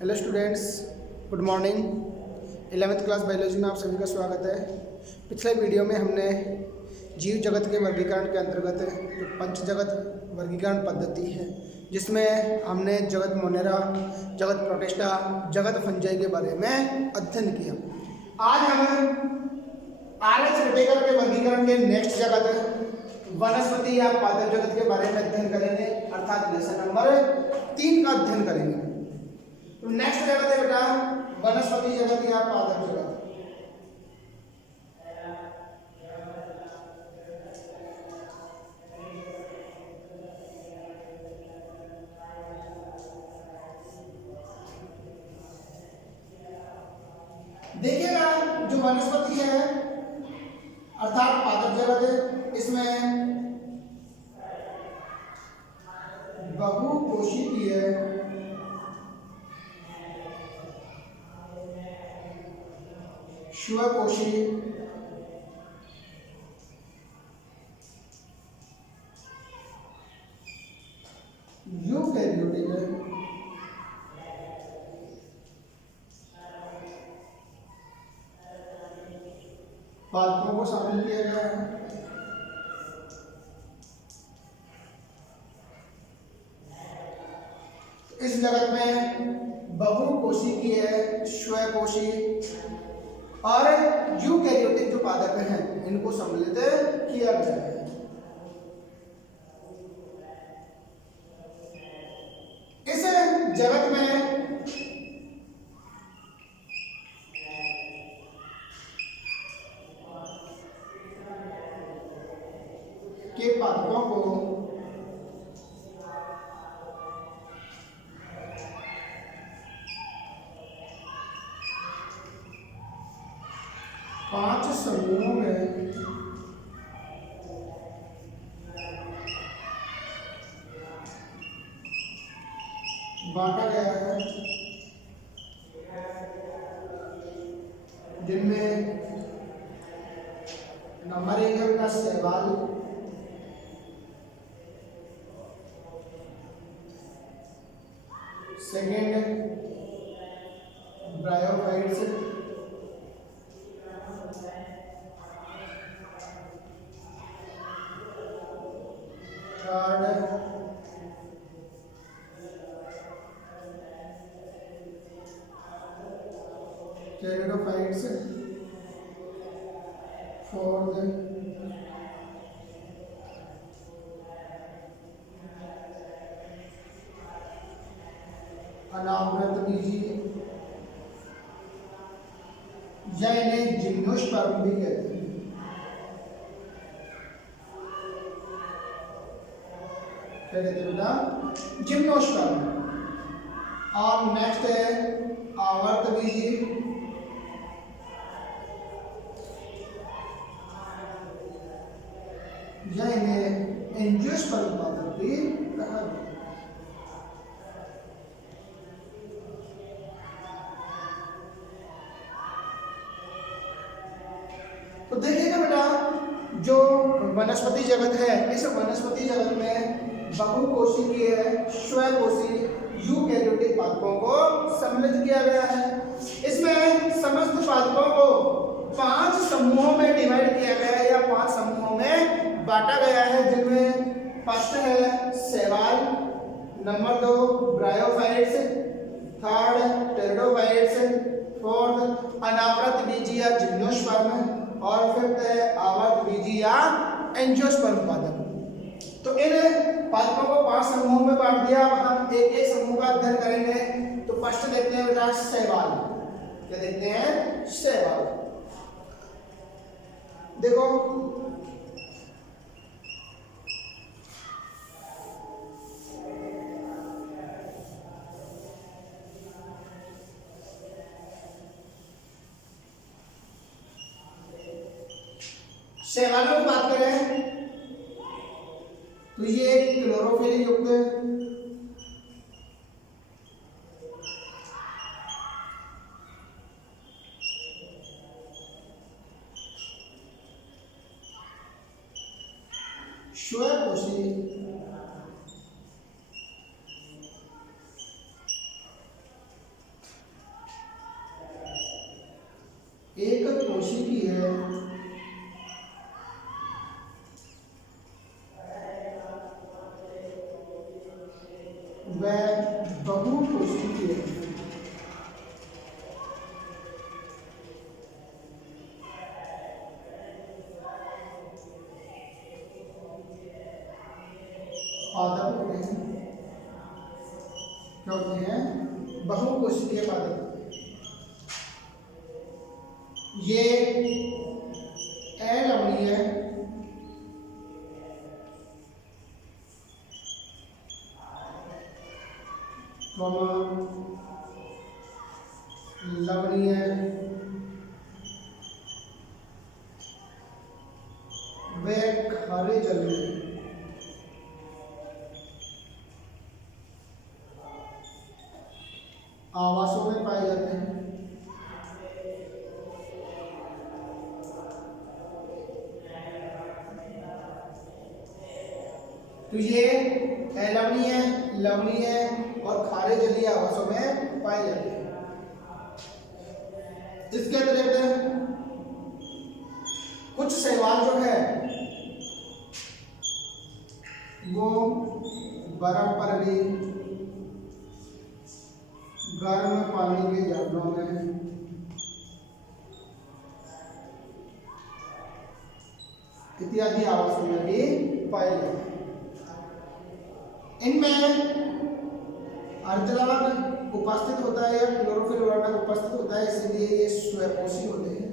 Hello students, good morning. 11th class biology में आप सभी का स्वागत है। पिछले वीडियो में हमने जीव जगत के वर्गीकरण के अंतर्गत जो पंच जगत वर्गीकरण पद्धति है, जिसमें हमने जगत मोनेरा, जगत प्रोटिस्टा, जगत फंजाई के बारे में अध्ययन किया। आज हम आर्य विटेकर के वर्गीकरण के नेक्स्ट जगत वनस्पति या पादप जगत के बारे में अध्ययन करेंगे, अर्थात लेसन नंबर 3 का अध्ययन करेंगे। तो नेक्स्ट जगत है बेटा वनस्पति जगत या पादप जगत। देखिएगा, जो वनस्पति है अर्थात पादप जगत है, इसमें बहुकोशिकीय स्वकोशी यूकेरियोटिक पादपों को शामिल किया गया है। इस जगत में बहुकोशिकीय स्वकोशी और यूकैरियोटिक जो पादप हैं, इनको सम्मिलित किया गया है। इस जगत में के पादपों को पांच समूहों में बांटा गया है, जिनमें नंबर 1 है उनका शैवाल, second bryophytes, third pteridophytes, fourth अनावृतबीजी या इन्हें जिम्नोस्पर्म भी कहते हैं। क्या कहते हैं बेटा? जिम्नोस्पर्म। और नेक्स्ट है आवर्तबीजी या इन्हें एंजियोस्पर्म पादप भी कहा जाता है। तो देखिएगा बेटा, जो वनस्पति जगत है, इस वनस्पति जगत में बहुकोशिकीय स्वकोशी यूकैरियोटिक पादपों को सम्मिलित किया गया है। इसमें समस्त पादपों को 5 समूहों में डिवाइड किया गया है या 5 समूहों में बांटा गया है, जिनमें फर्स्ट है शैवाल, number 2 bryophytes, third pteridophytes, fourth अनावृत बीजी या जिम्नोस्पर्म और फिफ्थ है आवर्त बीजी या एंजियोस्पर्म पादप। तो इन पादपों को 5 समूहों में बांट दिया। अब हम एक एक समूह का अध्ययन करेंगे। तो फर्स्ट देखते हैं बेटा शैवाल। क्या देखते हैं? शैवाल। देखो, शैवालों की बात करें तो ये क्लोरोफिल युक्त स्वकोशी कोशिकी है वह बहुकोशिकीय है। पादप होते हैं, क्या होते हैं? बहुकोशिकीय पादप। ये अलवणीय लवणीय व खारे जल में आवासों में पाए जाते हैं। तो ये लवणीय, लवणीय और खारे जलीय आवासों में पाए जाते हैं। इसके अतिरिक्त कुछ शैवाल जो है वो बर्फ पर भी, गर्म पानी के झरनों में, इत्यादि आवासों में भी पाए जाते हैं। इनमें अर्धलाभ उपस्थित होता है या क्लोरोफिल वर्णक उपस्थित होता है, इसलिए ये स्वयंपोषी होते हैं।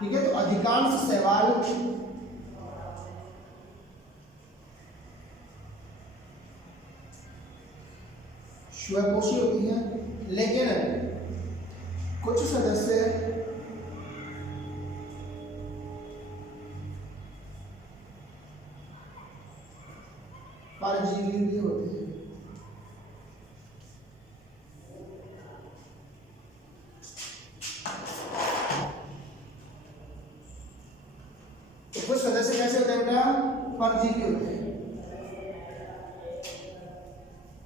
ठीक है, तो अधिकांश शैवाल स्वयंपोषी होती हैं, लेकिन कुछ सदस्य परजीवी भी होते हैं। तो कुछ सदस्य कैसे होते हैं बेटा? परजीवी होते हैं।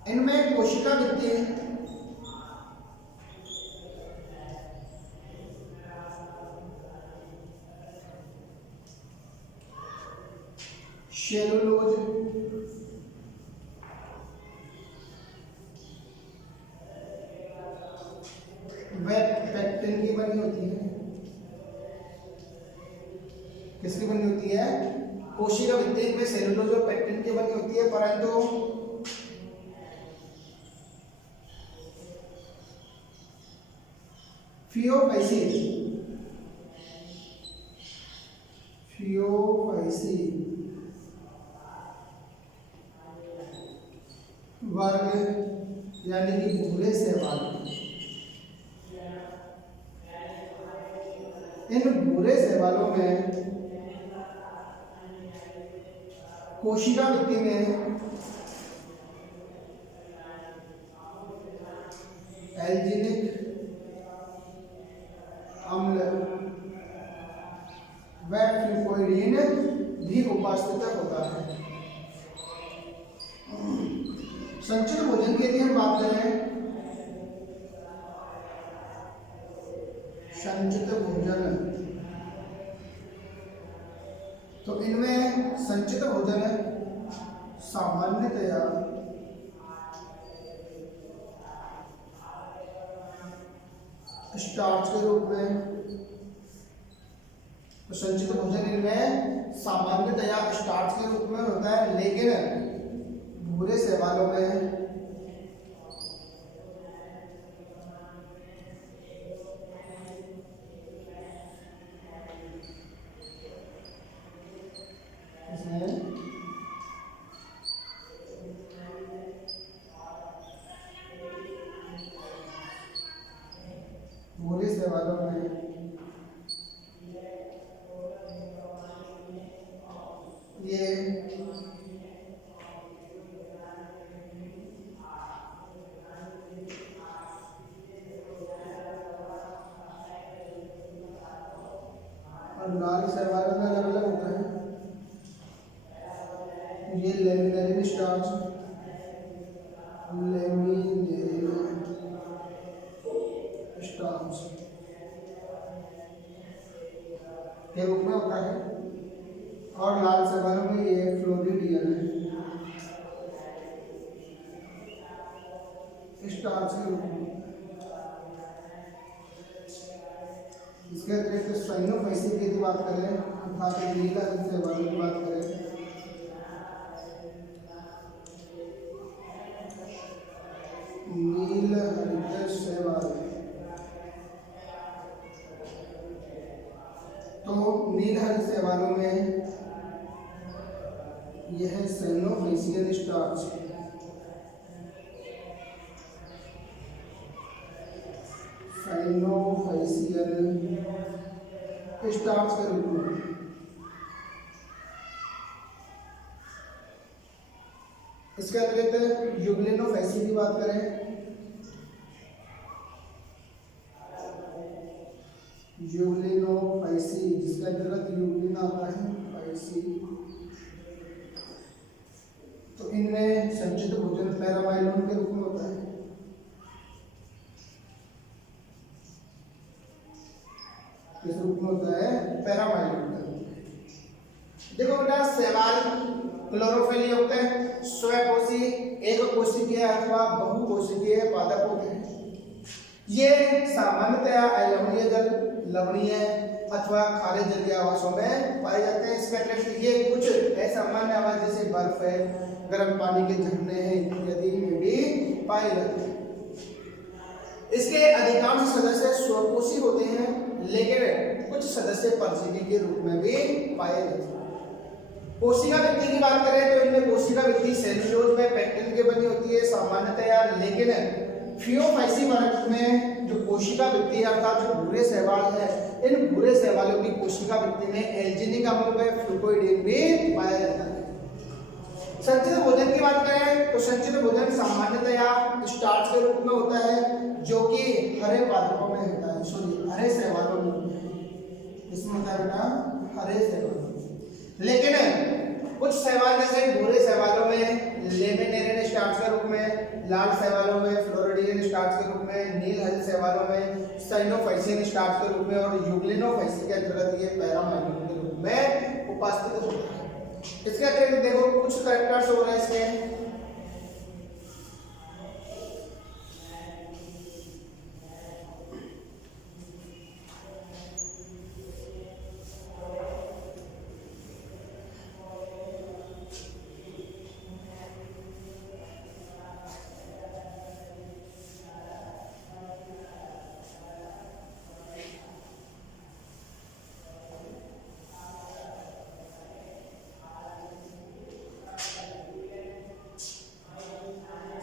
इनमें कोशिका भित्ति सेलुलोज व पेक्टिन की बनी होती है। किसकी बनी होती है? कोशिका भित्ति में सेलुलोज और पेक्टिन की बनी होती है, परंतु फियोफाइसी वर्ग यानी कि भूरे शैवाल, इन भूरे शैवालों में कोशिका भित्ति में एल्जिनिक अम्ल व फ्यूकोइडीन भी उपस्थित होता है। संचित भोजन की यदि हम बात करें, संचित भोजन, तो इनमें संचित भोजन सामान्यतया स्टार्च के रूप में, तो संचित भोजन इनमें सामान्यतया स्टार्च के रूप में होता है, लेकिन भूरे शैवालों में भूरे शैवालों में ये और लाल शैवालों में अलग अलग होता है। ये लेमिनेरिन स्टार्च, लेमिनेरिन स्टार्च के रूप में होता है, और लाल शैवालों में ये फ्लोरिडियन स्टार्च के रूप में। इसके अतिरिक्त साइनोफाइसी की बात करें अर्थात नीला हरित शैवालों की बात करें नील हरित शैवाल, तो नील हरित शैवालों में यह साइनोफाइसियन स्टार्च स्टार्च के रूप में। इसके अतिरिक्त यूग्लिनोफाइसी की बात करें, यूग्लिनोफाइसी जिसके अंतर्गत यूग्लिन आता है फाइसी, तो इनमें संचित भोजन पैरामाइलोन के रूप में होता है। किस रूप में होता है? पैरामाइलोन के रूप में। देखो बेटा, शैवाल क्लोरोफिल युक्त स्वयंपोषी एक कोशिकीय अथवा बहुकोशिकीय पादप होते हैं। ये सामान्यतया अलवणीय जल, लवणीय अथवा खारे जलीय आवासों में पाए जाते हैं। इसके अतिरिक्त ये कुछ असामान्य आवास जैसे बर्फ है, गर्म पानी के झरने हैं इत्यादि में भी पाए जाते हैं। इसके अधिकांश सदस्य स्वपोषी होते हैं, लेकिन कुछ सदस्य परजीवी के रूप में भी पाए जाते हैं। कोशिका भित्ति की बात करें तो इनमें कोशिका भित्ति सेलुलोज में पैक्टिन के बनी होती है सामान्यतया, लेकिन फियोफाइसी वर्ग में जो कोशिका भित्ति अर्थात जो भूरे शैवाल है, इन भूरे शैवालों की कोशिका भित्ति में एल्जिनिक अम्ल व फ्लूकोइडिन भी पाया जाता है। संचित भोजन की बात करें तो संचित भोजन सामान्यतया स्टार्च के रूप में होता है, जो कि हरे पादपों में होता है, सॉरी हरे शैवालों में। इसमें होता है बेटा हरे शैवाल, लेकिन कुछ शैवाल जैसे भूरे शैवालों में लेमिनेरियन स्टार्च के रूप में, लाल शैवालों में फ्लोरिडियन स्टार्च के रूप में, नील हरित शैवालों में साइनोफाइसियन स्टार्च के रूप में, और यूग्लिनोफाइसी के अंतर्गत ये पैरामाइलोन के रूप में उपस्थित होता है। इसके अतिरिक्त देखो कुछ कैरेक्टर्स हो रहे हैं इसके,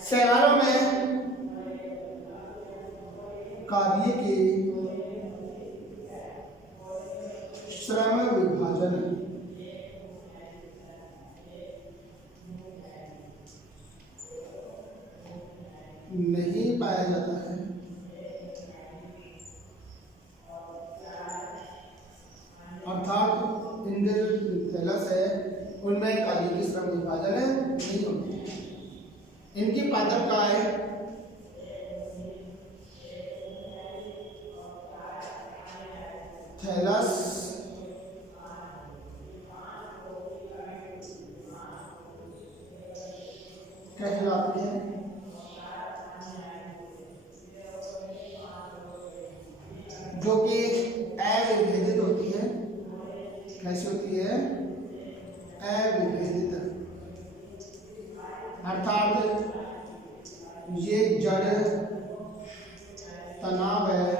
शैवालों में कार्य के श्रम विभाजन नहीं पाया जाता है, अर्थात इनके जो थैलस है उनमें कार्य की श्रम विभाजन नहीं होती। इनकी पादप काय थैलस कहलाती है, जो कि अविभेदित होती है। कैसी होती है? अविभेदित, अर्थात ये जड़ तनाव है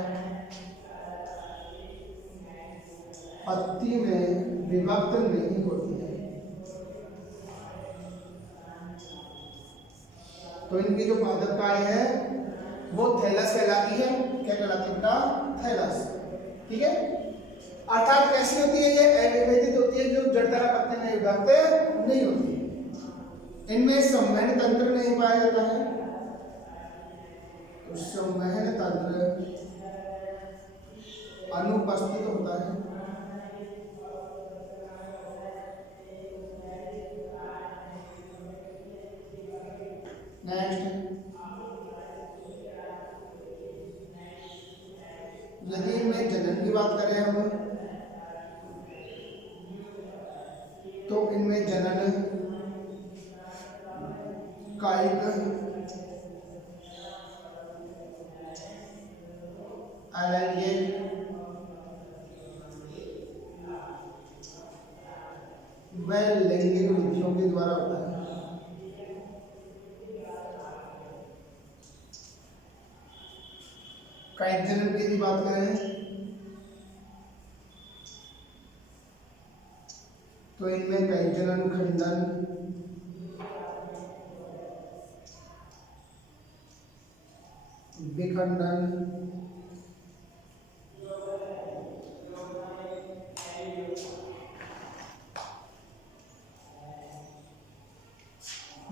पत्ती में विभक्त नहीं होती है। तो इनकी जो पादप काय है वो थैलस कहलाती है। क्या कहलाती है बेटा? थैलस। ठीक है, अर्थात कैसी होती है? ये अविभेदित होती है, जो जड़ तरह पत्ती में विभक्त नहीं होती। इनमें संवहन तंत्र नहीं पाया जाता है, तो संवहन तंत्र अनुपस्थित होता है। नेक्स्ट, तो इनमें जनन, कायिक, अलैंगिक, व लैंगिक विधियों के द्वारा होता है। कायिक जनन की बात करें तो इनमें कायिक जनन, खंडन, विखंडन,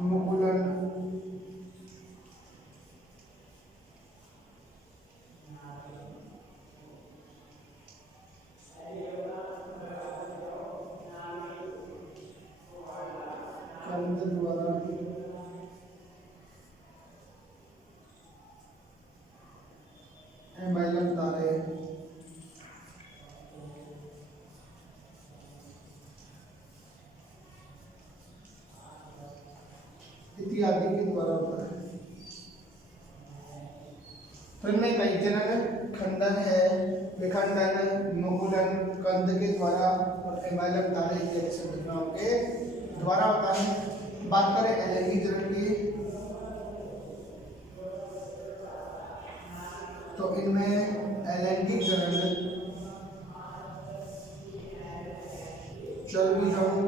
मुकुलन, कंद द्वारा, एमाइलम तारे, इत्यादि के द्वारा होता है। तो इनमें कायिक जनन, खंडन है, विखंडन, मुकुलन, कंद के द्वारा और एमाइलम तारे इत्यादि संरचनाओं के द्वारा होता है। बात करें अलैंगिक जनन की तो इनमें अलैंगिक जनन, चल बीजाणु,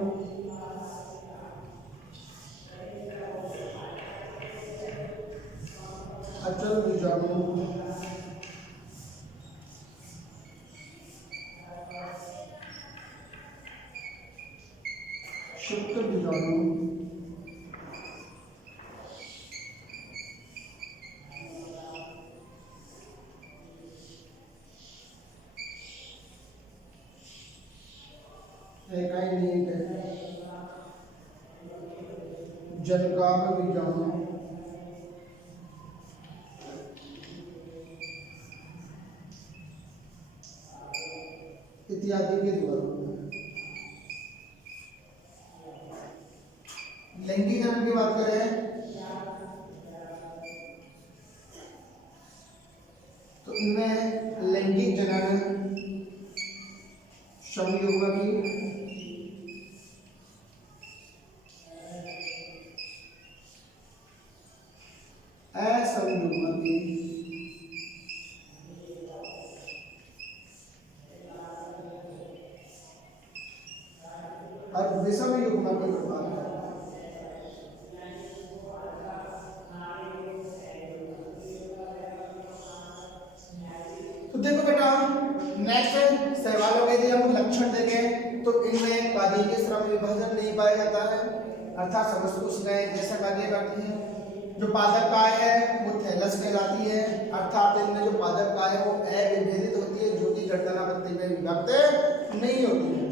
अचल बीजाणु, शुक्त बीजाणु, जनकाभ बीजाणु, इत्यादि के द्वारा। लैंगिक जनन की बात करें तो इनमें लैंगिक जनन समयुग्मकी, असमयुग्मकी, और विषम युग्मकी प्रकार है। तो देखो बेटा नेक्स्ट सवाल हो गए थे, हम लक्षण देखें तो इनमें कार्य के श्रम विभाजन नहीं पाया जाता है, अर्थात समस्त कोशिकाएं जैसा कार्य करती हैं। जो पादप काय है वो थैलस कहलाती है, अर्थात इनमें जो पादप काय है वो अविभेदित होती है, जो कि गर्दनापत्ति में विभक्त नहीं होती है।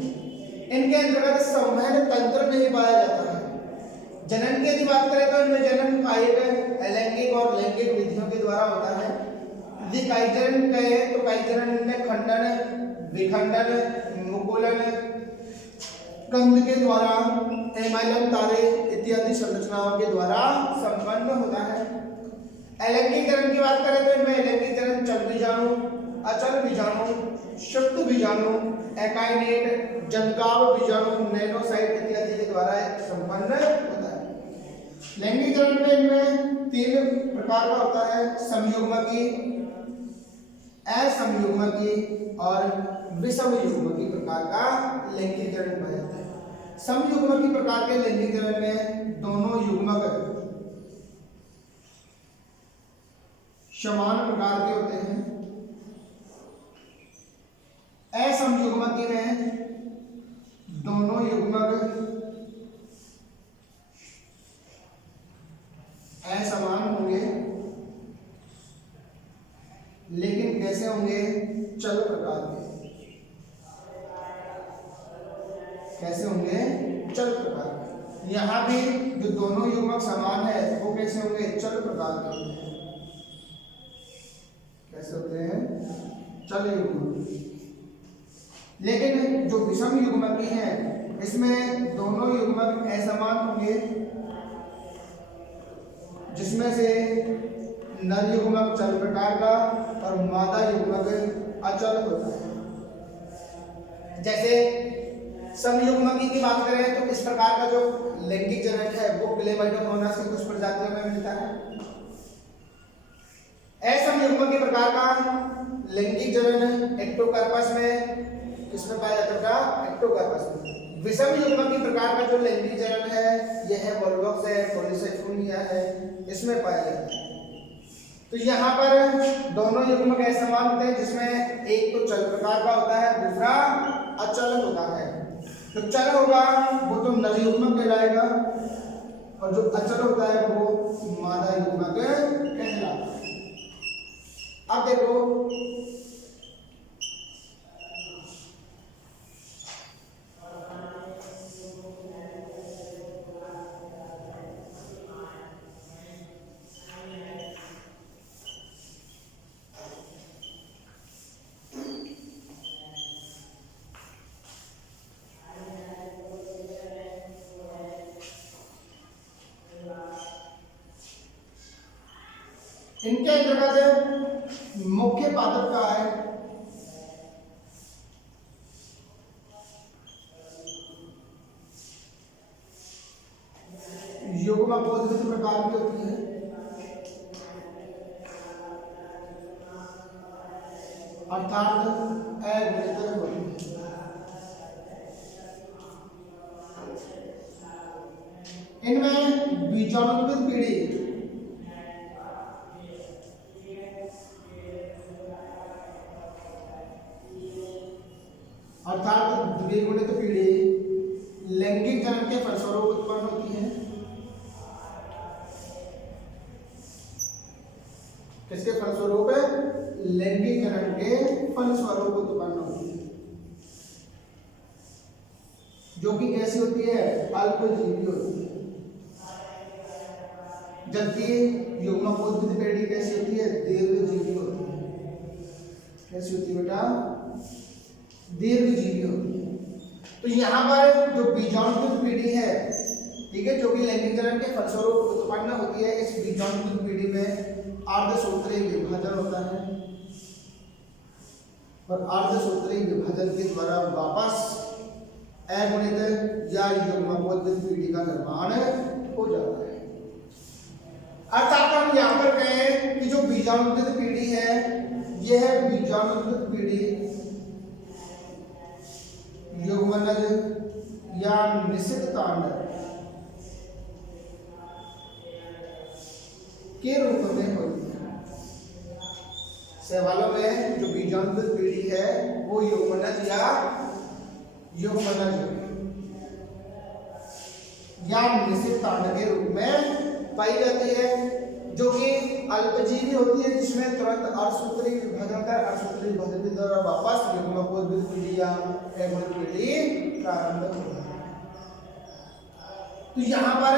इनके अंतर्गत संवहन तंत्र नहीं पाया जाता है। जनन की यदि बात करें तो इनमें जनन कायिक, अलैंगिक और लैंगिक विधियों के द्वारा होता है। यदि कायिक जनन कहें तो कायिक जनन में खंडन, विखंडन, मुकुलन, कंद के द्वारा, एमाइलम तारे इत्यादि संरचनाओं के द्वारा संपन्न होता है। अलैंगिक जनन की बात करें तो इनमें अलैंगिक जनन चल बीजाणु, अचल बीजाणु, शुक्त बीजाणु, एकाइनेट, जनकाभ बीजाणु, नैनोसाइट इत्यादि के द्वारा संपन्न होता है। लैंगिक जनन में इनमें 3 प्रकार का होता है, समयुग्मकी, असमयुग्मकी और विषम युग्मकी प्रकार का लैंगिक जनन पाया जाता है। समयुग्मकी प्रकार के लैंगिक जनन में दोनों युग्मक समान प्रकार के होते हैं। असमयुग्मकी में दोनों युग्मक असमान होंगे, लेकिन कैसे होंगे? चल प्रकार के। कैसे होंगे? चल प्रकार के। यहाँ भी जो दोनों युग्मक समान है वो कैसे होंगे? चल प्रकार के होंगे। कैसे होते हैं? चल युग्मक। लेकिन जो विषम युग्मकी है इसमें दोनों युग्मक असमान होंगे, जिसमें से नर युग्मक चल प्रकार का और मादा युग्मक अचल होता है। जैसे समयुग्मकी की बात करें तो इस प्रकार का जो लैंगिक जनन है वो क्लेमाइडोमोनास की कुछ प्रजातियों में मिलता है। असमयुग्मकी प्रकार का लैंगिक जनन एक्टोकार्पस में किसमें पाया जाता है? एक्टोकार्पस में। विषम युग्मकी प्रकार का जो लैंगिक जनन है यह वोल्वॉक्स है, पॉलीसाइथोनिया है, इसमें पाया जाता है। तो यहाँ पर दोनों युग्मक असमान होते हैं, जिसमें एक तो चल प्रकार का होता है, दूसरा अचल होता है। जो चल होगा वो तो नर युग्मक कहलाएगा और जो अचल होता है वो मादा युग्मक कहलाता है। अब देखो इनके अंतर्गत मुख्य पादप का है युग्मकोद्भिद प्रकार की होती है, अर्थात अगुणित होती है। इनमें बीजाणुत्पन्न पीढ़ी अर्थात द्विगुणित पीढ़ी लैंगिक जनन के फलस्वरूप उत्पन्न होती है। किसके फलस्वरूप? लैंगिक जनन के फलस्वरूप उत्पन्न होती है, जो कि कैसी होती है? अल्पजीवी होती है। जबकि युग्मकोद्भिद पीढ़ी कैसी होती है? दीर्घजीवी होती है। कैसी होती है बेटा? दीर्घजीवी होती है। तो यहाँ पर जो बीजाणुत्पन्न पीढ़ी है, ठीक है, जो कि लैंगिक जनन के फलस्वरूप उत्पन्न होती है, इस बीजाणुत्पन्न पीढ़ी में अर्धसूत्री विभाजन होता है और अर्धसूत्री विभाजन के द्वारा वापस अगुणित या युग्मकोद्भिद पीढ़ी का निर्माण हो जाता है। अर्थात हम यहाँ पर कहें कि जो बीजाणुत्पन्न पीढ़ी है, यह बीजाणुत्पन्न पीढ़ी युग्मनज या निषिद्धांड के रूप में होती है। सवालों में जो बीजाणुत्पन्न पीढ़ी है वो युग्मनज या निषिद्धांड के रूप में पाई जाती है, जो कि अल्पजीवी होती है, जिसमें तुरंत अर्धसूत्री विभाजन कर अर्धसूत्री विभाजन के द्वारा वापस युग्मकोद्भिद पीढ़ी या अगुणित पीढ़ी प्रारंभ होता है। तो यहाँ पर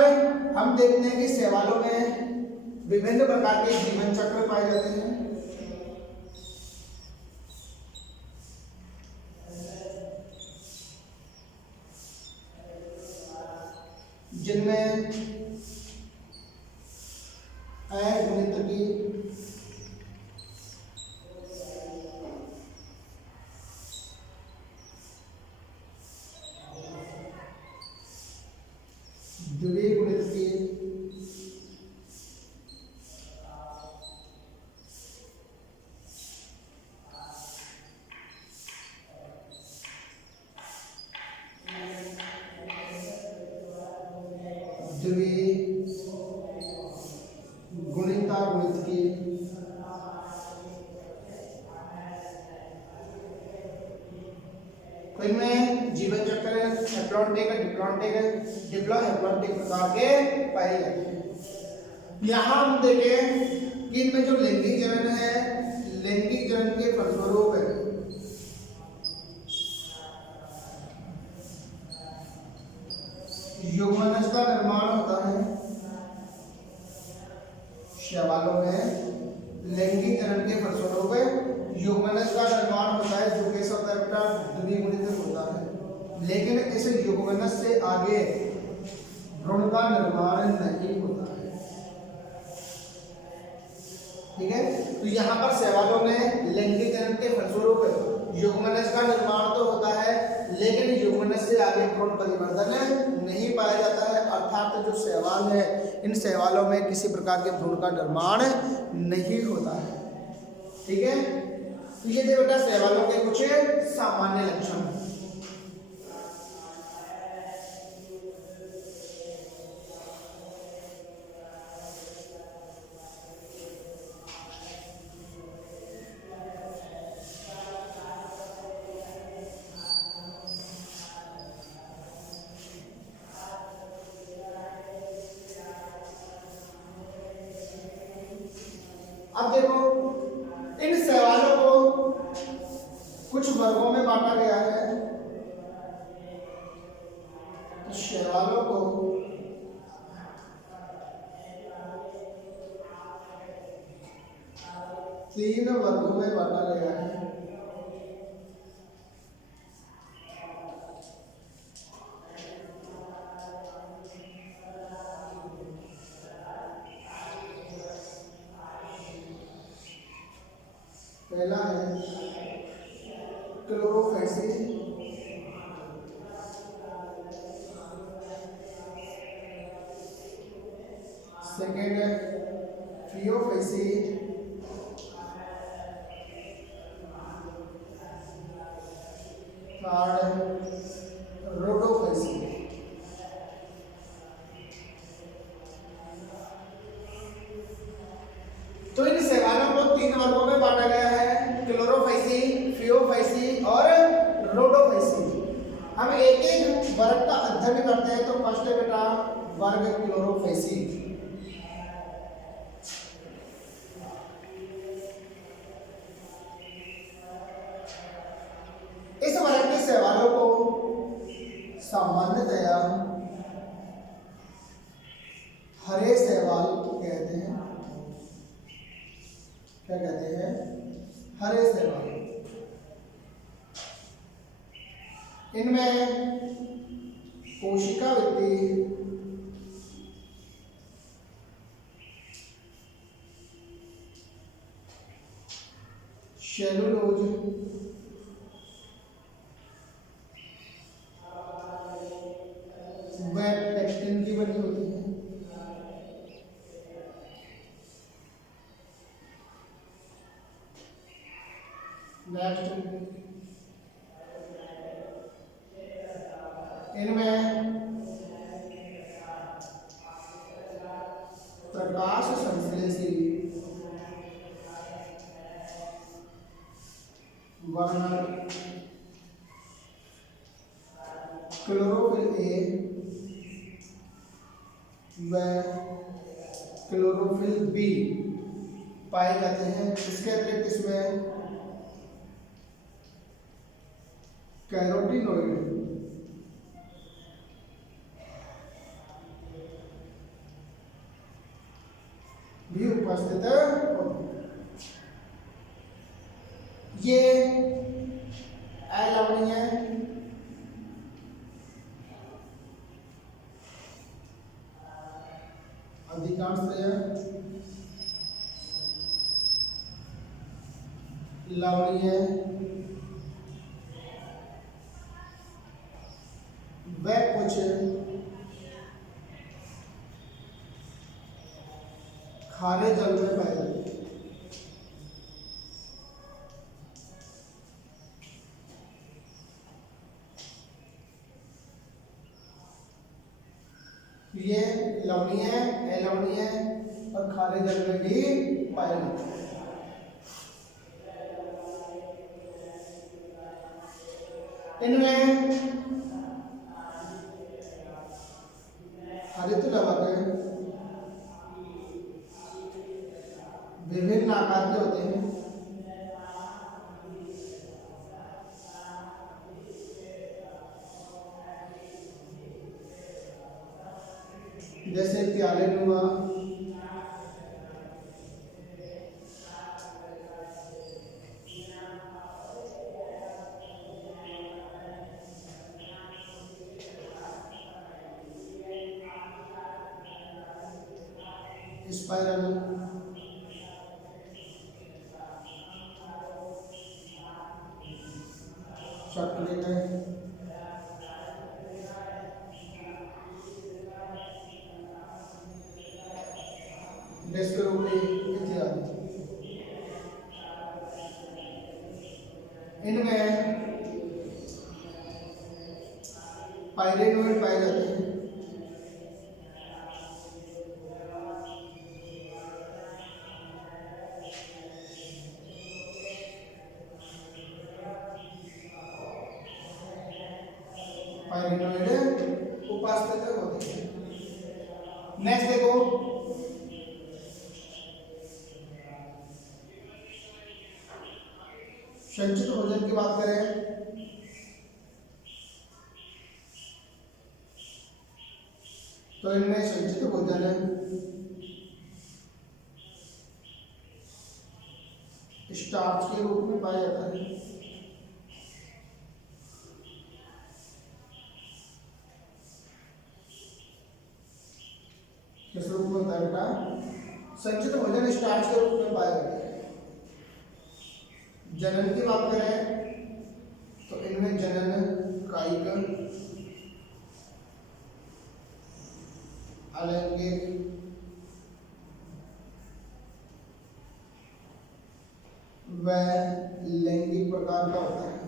हम देखते हैं कि शैवालों में विभिन्न प्रकार के जीवन चक्र पाए जाते हैं, जिनमें अगुणित की द्विगुणित की गुणितागुणित की तो इनमें जीवन चक्र हैप्लॉन्टिक डिप्लोहैप्लॉन्टिक प्रकार के पाए जाते हैं। यहाँ हम देखें कि इनमें जो लैंगिक जनन है, लैंगिक जनन के फलस्वरूप है युग्मनज का निर्माण होता है। शैवालों में लैंगिक जनन के फलस्वरूप युग्मनज का निर्माण होता है, जो कैसा होता है बेटा? द्विगुणित होता है। लेकिन इस युग्मनस से आगे भ्रूण का निर्माण नहीं होता है। ठीक है, तो यहाँ पर सवालों में लैंगिक जन्म के फलस्वरूप युग्मनस का निर्माण तो होता है, लेकिन युग्मनस से आगे भ्रूण परिवर्तन नहीं पाया जाता है। अर्थात जो सवाल है, इन सवालों में किसी प्रकार के भ्रूण का निर्माण नहीं होता है। ठीक है, तो ये थे बेटा सवालों के कुछ सामान्य लक्षण। अब देखो, इन सवालों को कुछ वर्गों में बांटा गया है। तो सवालों को तीन वर्गों में बांटा गया है। पहला है क्लोरोफेसी, सेकेंड है फियोफेसी, थर्ड रोडोफेसी। तो इन सवालों को तीन वर्गों में बांटा गया है, क्लोरोफेसी, फियोफेसी और रोडोफेसी। हम एक एक वर्ग का अध्ययन करते हैं। तो फर्स्ट है बेटा वर्ग क्लोरोफेसी। इस वर्ग के सवालों को सामान्यतया हरे सवाल कहते हैं। क्या कहते हैं? हरे सवाल। इनमें कोशिका वृद्धि, सेलुलोज, व पेक्टिन की बनी होती है। नेक्स्ट, इनमें प्रकाश संश्लेषी वर्णन, क्लोरोफिल ए व क्लोरोफिल बी पाए जाते हैं। इसके अतिरिक्त इसमें कैरोटीनॉइड भी उपस्थित होते हैं। ये अलवणीय अधिकांशतः लवणीय व कुछ खारे जल में पाए जाते हैं। ये लवणीय, अलवणीय और खारे जल में भी पाए जाते हैं। इनमें हरित लवक विभिन्न आकार के होते हैं। जैसे प्याले नुमा, स्पाइरल, चक्रिक, डिस्क रूपी इत्यादि। इनमें पायरेनोइड पाए जाते हैं। पायरेनोइड उपास्थ्य होते हैं। नेक्स्ट देखो, संचित भोजन की बात करें तो इनमें संचित भोजन स्टार्च के रूप में पाया जाता है। किस रूप में होता है बेटा? संचित भोजन स्टार्च के रूप में पाया जाता है। जनन की बात करें तो इनमें जनन, कायिक, अलैंगिक, व लैंगिक प्रकार का होता है।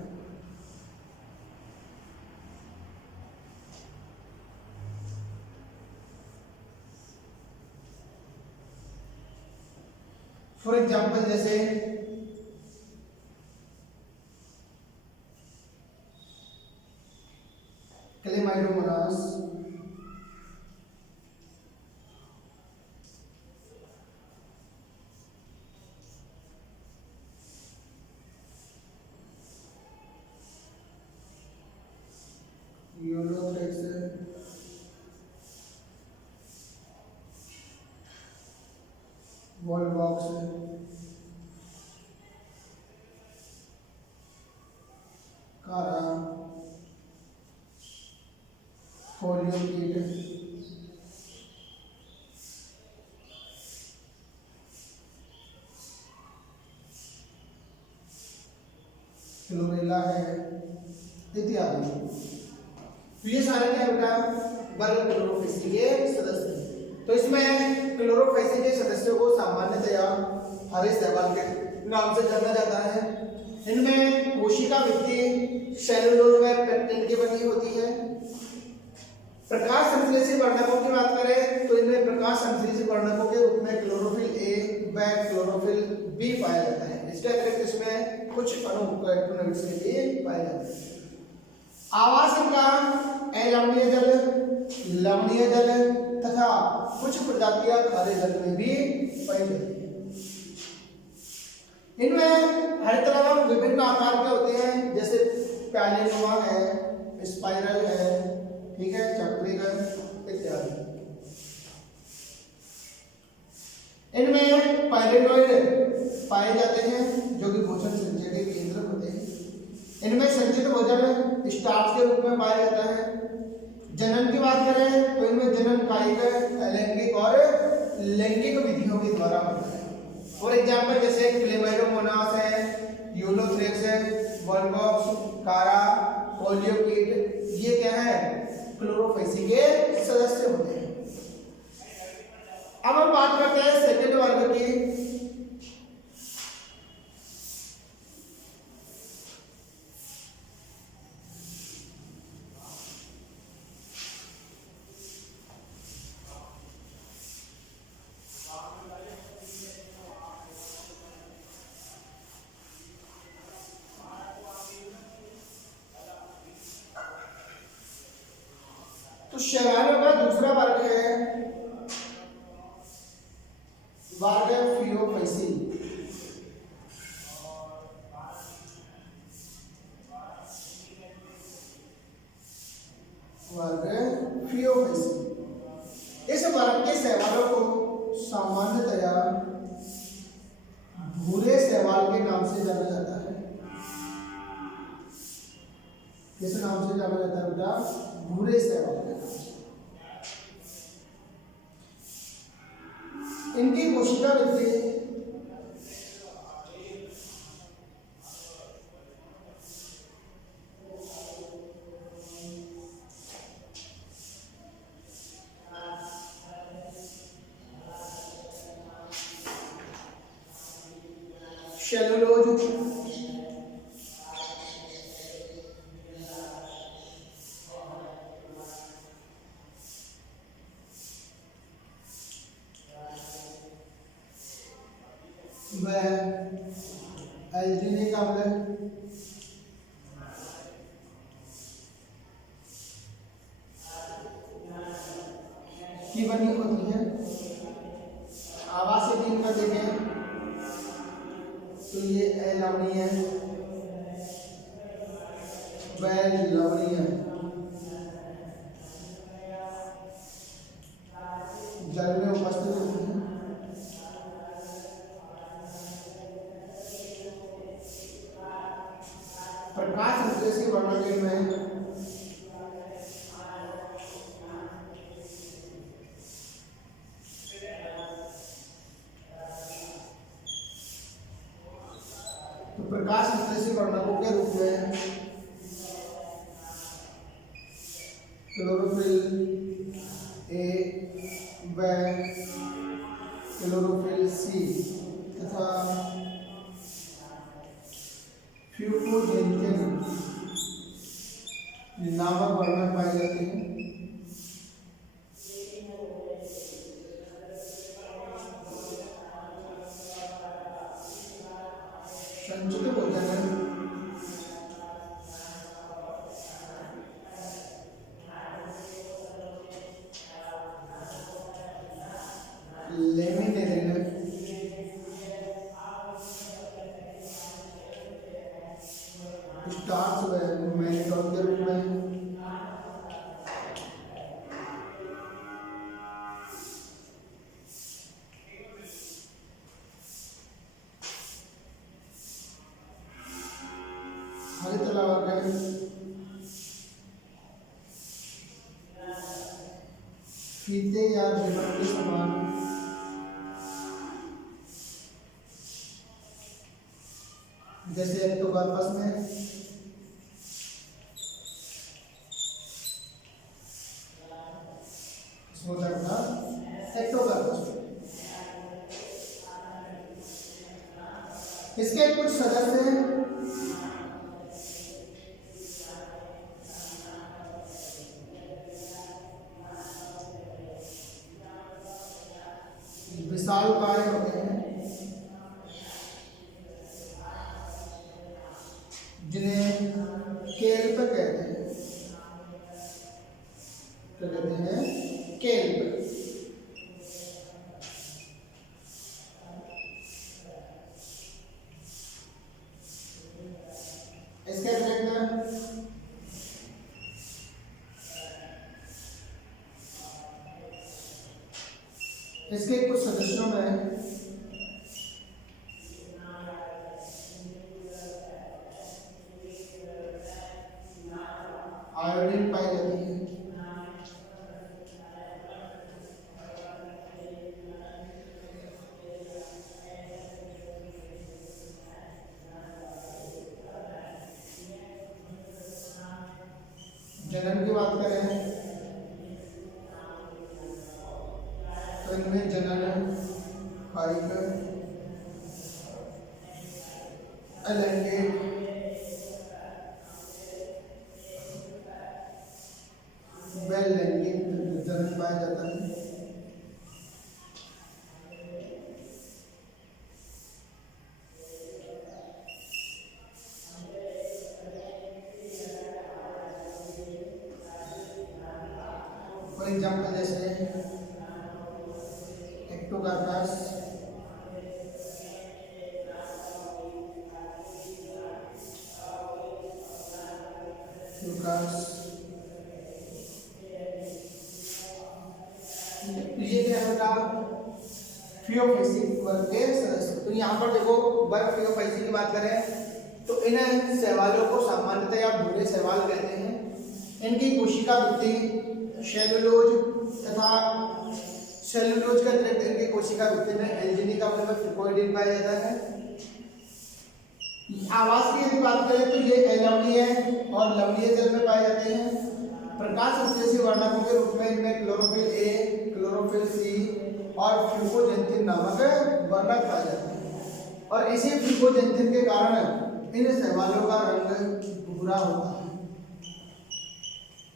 फॉर एग्जाम्पल जैसे क्लेमाइडोमोनास, यूलोथ्रेक्स, वॉलबॉक्स, कारा, फोलियो कीट, क्लोरेला है इत्यादि। तो ये सारे क्या बेटा? वर्ग क्लोरोफेसी के सदस्य हैं। तो इसमें क्लोरोफेसी के सदस्यों को सामान्यतया हरे शैवाल के नाम से जाना जाता है। इनमें कोशिका भित्ति सेलुलोज व पेक्टिन की बनी होती है। प्रकाश संश्लेषी वर्णकों की बात करें तो इनमें प्रकाश संश्लेषी वर्णकों के रूप में क्लोरोफिल ए व क्लोरोफिल बी पाया जाता है। इसके अतिरिक्त इसमें कुछ अणु से भी पाए जाते हैं। आवास इनका अलवणीय जल, लवणीय जल तथा कुछ प्रजातियां खारे जल में भी पाई जाती है। इनमें हर तरह विभिन्न आकार के होते हैं, जैसे प्यालेनुमा है, स्पाइरल है, ठीक है, चक्रिक इत्यादि। इनमें पायरेनोइड पाए जाते हैं जो कि भोजन संचय के केंद्र होते हैं। इनमें संचित भोजन स्टार्च के रूप में पाया जाता है। जनन की बात करें तो इनमें जनन कायिक, अलैंगिक और लैंगिक विधियों के द्वारा होता है। फॉर एग्जाम्पल जैसे क्लेमाइडोमोनास है, यूलोथ्रेक्स है, वॉलबॉक्स, कारा, फोलियो कीट, ये क्या है? क्लोरोफेसी के सदस्य होते हैं। अब हम बात करते हैं सेकंड वर्ग की। तो शैवालों का दूसरा वर्ग है वर्ग फियोफेसी। वर्ग फियोफेसी। इस वर्ग के शैवालों को सामान्यतया भूरे शैवाल के नाम से जाना जाता है। किस नाम से जाना जाता है बेटा? भूरे शैवाल के नाम से। इनकी कोशिका वृद्धि सेलुलोज व एल्जीनिक अम्ल की बनी होती है। आवासीय दिन का देखें तो ये लवणीय है, वह लवणीय है, जल में उपस्थित होती है। प्रकाश संश्लेषी वर्णकेन्द्र में तो प्रकाश संश्लेषी वर्णकों के रूप में क्लोरोफिल ए व क्लोरोफिल सी तथा फ्यूकोजेंथिन नामक वर्णक पाए जाते हैं। संचित भोजन लेमिनेरिन स्टार्च व मैनिटोन के रूप में हरित लवण फीते या रिबन के समान जैसे एक्टोकार्पस में एक्टोकार्पस। इसके कुछ सदस्य विशालकाय होते हैं जिन्हें केल्प कहते हैं। क्या कहते हैं? केल्प। इसका करेक्टर इसके कुछ सदस्यों में आयोडीन पाई जाती है। जनन की बात करें तो इनमें जनन, कायिक, अलैंगिक, लैंगिक जनन पाया जाता है। फॉर एग्जाम्पल जैसे एक्टोकार्पस, फ्यूकस, ये क्या होगा? फियोफैसी वर्ग के सदस्य। तो यहाँ पर देखो वर्ग फियोफैसी की बात करें तो इन शैवालों को सामान्यतया भूरे शैवाल कहते हैं। इनकी कोशिका वृद्धि सेलुलोज तथा सेलुलोज के अतिरिक्त इनकी कोशिका भित्ति में एल्जिनी का मतलब फिकोइडिन पाया जाता है। आवास की यदि बात करें तो ये अलवणीय और लवणीय जल में पाए जाते हैं। प्रकाश संश्लेषी वर्णकों के रूप में इनमें क्लोरोफिल ए, क्लोरोफिल सी और फ्लूकोजेंथिन नामक वर्णक पाए जाते हैं और इसी फ्लूकोजेंथिन के कारण इन शैवालों का रंग भूरा होता है।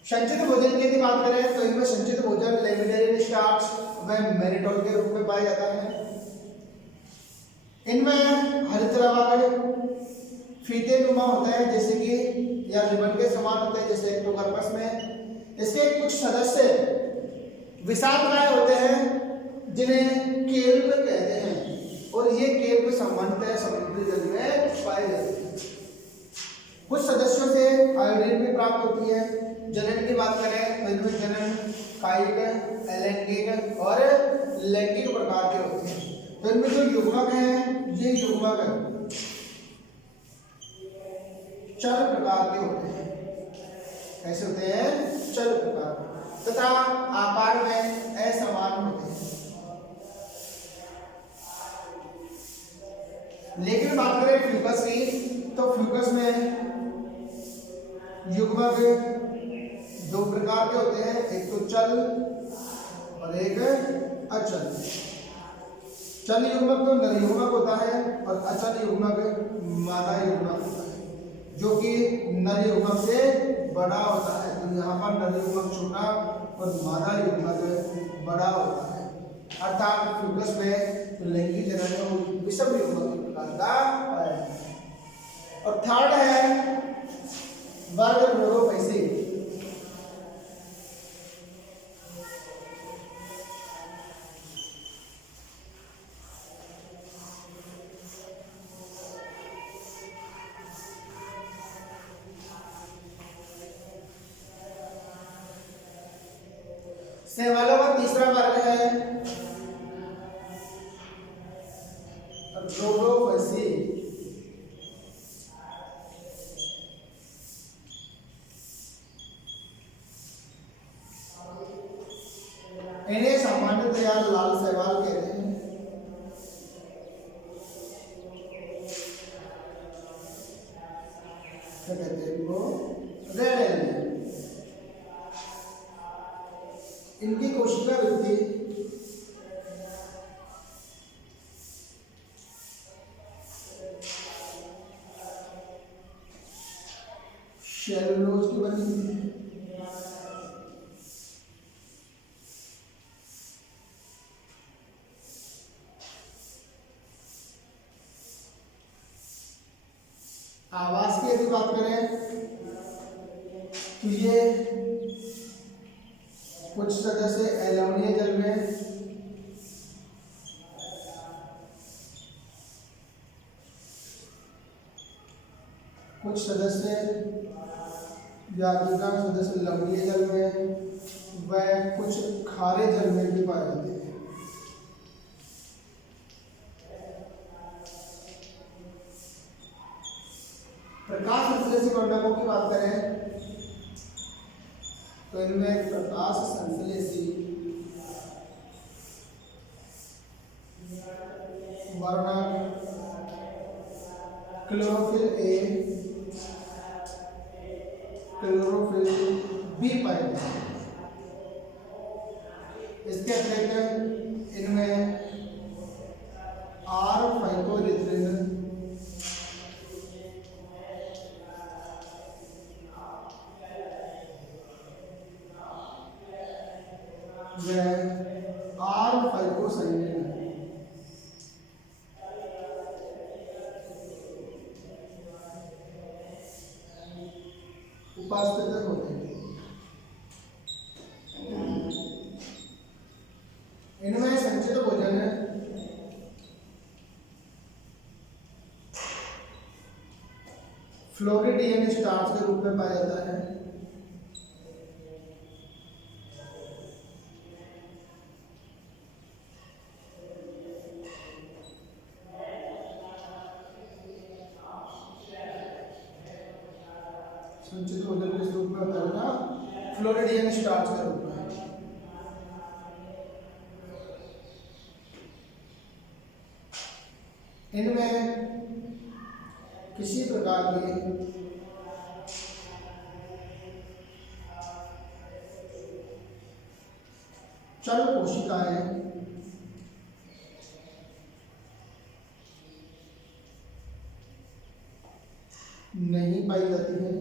संचित भोजन की यदि बात करें तो इनमें संचित भोजन लेमिनेरिन स्टार्च व मैनिटोल के रूप में पाया जाता है। इनमें हरितलवागड़ फीते नुमा होता है जैसे कि या रिबन के समान होते हैं जैसे एक्टोकार्पस में। इसके कुछ सदस्य विषाक्तकाय होते हैं जिन्हें केल्प कहते हैं और ये केल्प सामान्यतः समुद्री जल में पाए जाते हैं। कुछ सदस्यों से आयोडीन भी प्राप्त होती है। जनन की बात करें तो इनमें जनन कायिक, अलैंगिक और लैंगिक प्रकार के होते हैं। तो इनमें जो युग्मक है ये युग्मक चल प्रकार के होते हैं। कैसे होते हैं? चल प्रकार तथा आकार में असमान होते हैं। लेकिन बात करें फ्यूकस की तो फ्यूकस में युग्मक दो प्रकार के होते हैं, एक तो चल और एक अचल। चल युग्मक तो नर युग्मक होता है और अचल युग्मक मादा युग्मक होता है जो कि नर युग्मक से बड़ा होता है। तो यहाँ पर नर युग्मक छोटा और मादा युग्मक बड़ा होता है। अर्थात फ्यूकस में जो लैंगिक जनन है वो विषम युग्मक प्रकार का है। और थर्ड है वर्ग प्रोटोफेसी। शैवालों का तीसरा वर्ग है प्रोटोफेसी। इन्हें सामान्यतया लाल शैवाल कहते हैं। क्या कहते हैं इनको? Red element. इनकी कोशिका भित्ति सेलुलोज की बनी हुई है। आवास की यदि बात करें तो ये कुछ सदस्य अलवणीय जल में, कुछ सदस्य या अधिकांश सदस्य लवणीय जल में व कुछ खारे जल में भी पाए जाते हैं। प्रकाश संश्लेषी वर्णकों की बात करें तो इनमें प्रकाश संश्लेषी वर्णक क्लोरोफिल ए, क्लोरोफिल बी पाए जाते हैं। इसके अतिरिक्त इनमें आर फाइकोरिथ्रिन, आर फाइकोसाइनिन उपस्थित होते हैं। इनमें संचित भोजन फ्लोरिडियन स्टार्च के रूप में पाया जाता है। संचित भोजन किस रूप में होता है ना? फ्लोरिडियन स्टार्च के रूप में। इनमें किसी प्रकार की चल कोशिकाएं नहीं पाई जाती हैं।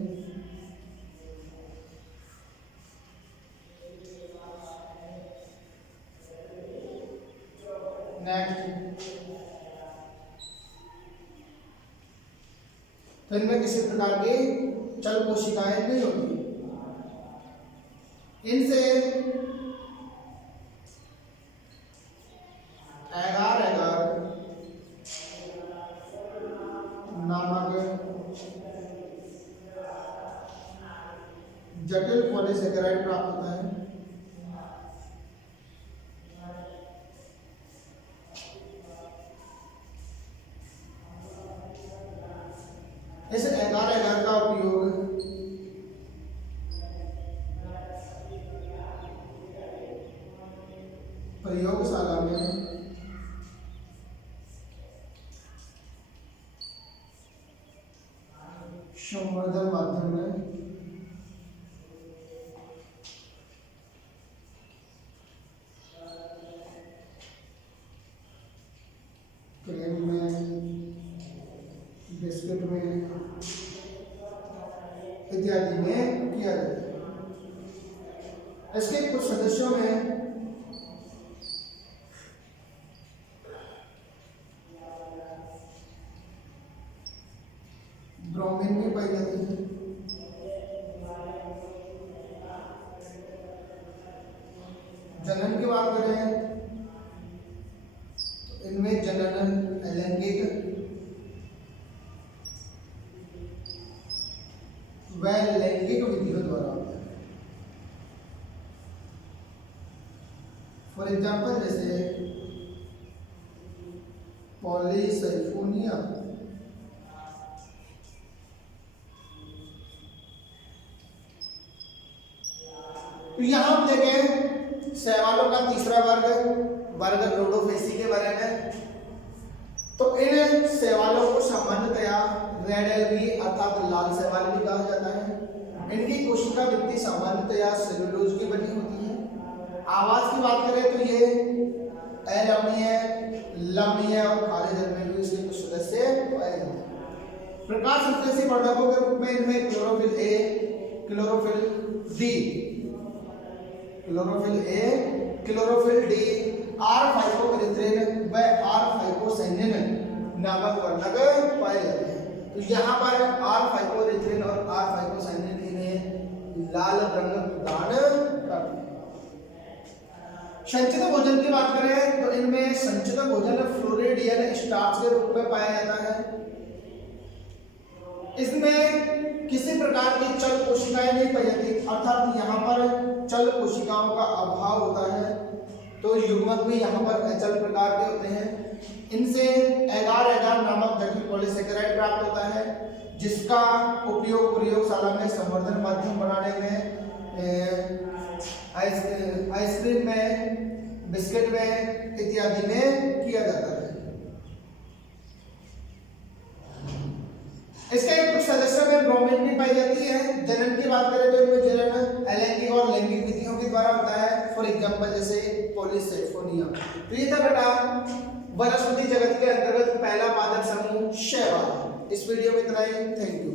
नेक्स्ट, तो इनमें किसी प्रकार की चल कोशिकाएं नहीं होती। इनसे एगार एगार नामक जटिल पॉलीसेकेराइड प्राप्त होता है। इस एगार एगार का उपयोग प्रयोगशाला में संवर्धन माध्यम में क्रीम में, बिस्किट में इत्यादि में किया जाता है। इसके कुछ सदस्यों में ब्रोमीन भी पाई जाती है। जनन की बात करें तो इनमें जनन अलैंगिक व लैंगिक विधियों द्वारा होता है। फॉर एग्जाम्पल जैसे पॉलीसाइफोनिया, तो यहां हम देखें शैवालों का तीसरा वर्ग रोडोफेसी के बारे में। तो इन शैवालों को सामान्यतया रेड एल्गी अर्थात लाल शैवाल भी कहा जाता है। इनकी कोशिका भित्ति सामान्यतया सेलुलोज की बनी होती है। आवाज की बात करें तो ये अलमीय, लमीय और काले जल में भी इसके कुछ सदस्य पाए जाते हैं। प्रकाश संश्लेषी वर्धकों के रूप में इनमें chlorophyll A, chlorophyll D, chlorophyll A, chlorophyll D, R-फाइकोपेरिथ्रिन व R-फाइकोसाइनिन नामक वर्णक पाए जाते हैं। तो यहाँ पर R-फाइकोपेरिथ्रिन और R-फाइकोसाइनिन इन्हें लाल रंग प्रदान करते हैं। संचित भोजन की बात करें तो इनमें संचित भोजन फ्लोरिडियन स्टार्च के रूप में पाया जाता है। इसमें किसी प्रकार की चल कोशिकाएं नहीं पाई जाती, अर्थात यहाँ पर चल कोशिकाओं का अभाव होता है। तो युग्मक भी यहाँ पर अचल प्रकार के होते हैं। इनसे एगार एगार नामक जटिल पॉलीसेकेराइड प्राप्त होता है, जिसका उपयोग प्रयोगशाला में संवर्धन माध्यम बनाने में, आइसक्रीम में, बिस्किट में इत्यादि में किया जाता है। इसके कुछ सदस्यों में ब्रोमीन भी पाई जाती है। जनन की बात करें तो इनमें जनन अलैंगिक और लैंगिक विधियों के द्वारा होता है। फॉर एग्जांपल जैसे पॉलीसाइफोनिया। तो ये था बेटा वनस्पति जगत के अंतर्गत पहला पादप समूह शैवाल। इस वीडियो में इतना ही। Thank you.